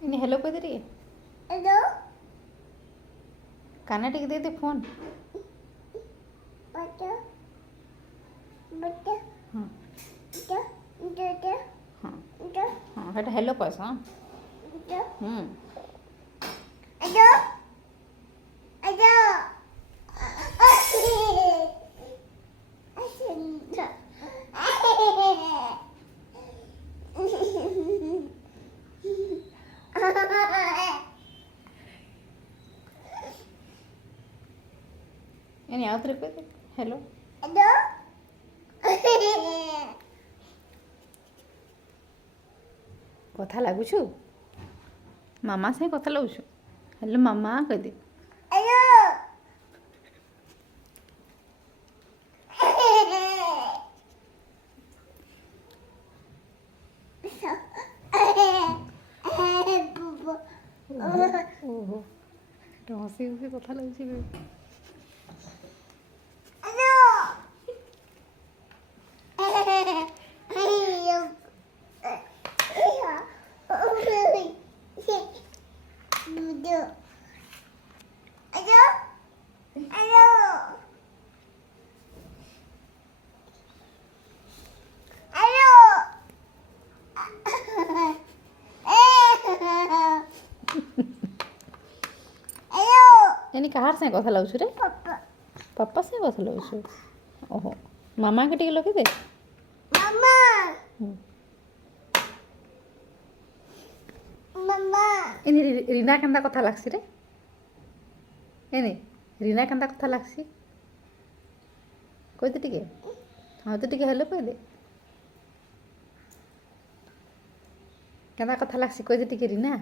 इन्हें हेलो कह दे रही है। हेलो काना टिक दे दे फोन। बच्चा बच्चा हाँ बच्चा बच्चा हाँ बच्चा हाँ हेटा हेलो कस हाँ बच्चा हम्म हेलो हेलो इन्हें आउत रे कह दे हेलो। हेलो कथा लागुछु मामा से कथा लागुछु हेलो मामा कह दे। हेलो ओहो तो हसी हसी कथा लागुछि बे। एनी कहार से कथा लागुछु रे पापा से कथा लागुछु। ओहो मामा के टिके लगे दे। एनी रीना केंदा कथा लागसी रे एनी रीना केंदा कथा लागसी कह दे टिके। हाँ तो टिके हेलो कह दे केंदा कथा लागसी कह दे टिके रीना।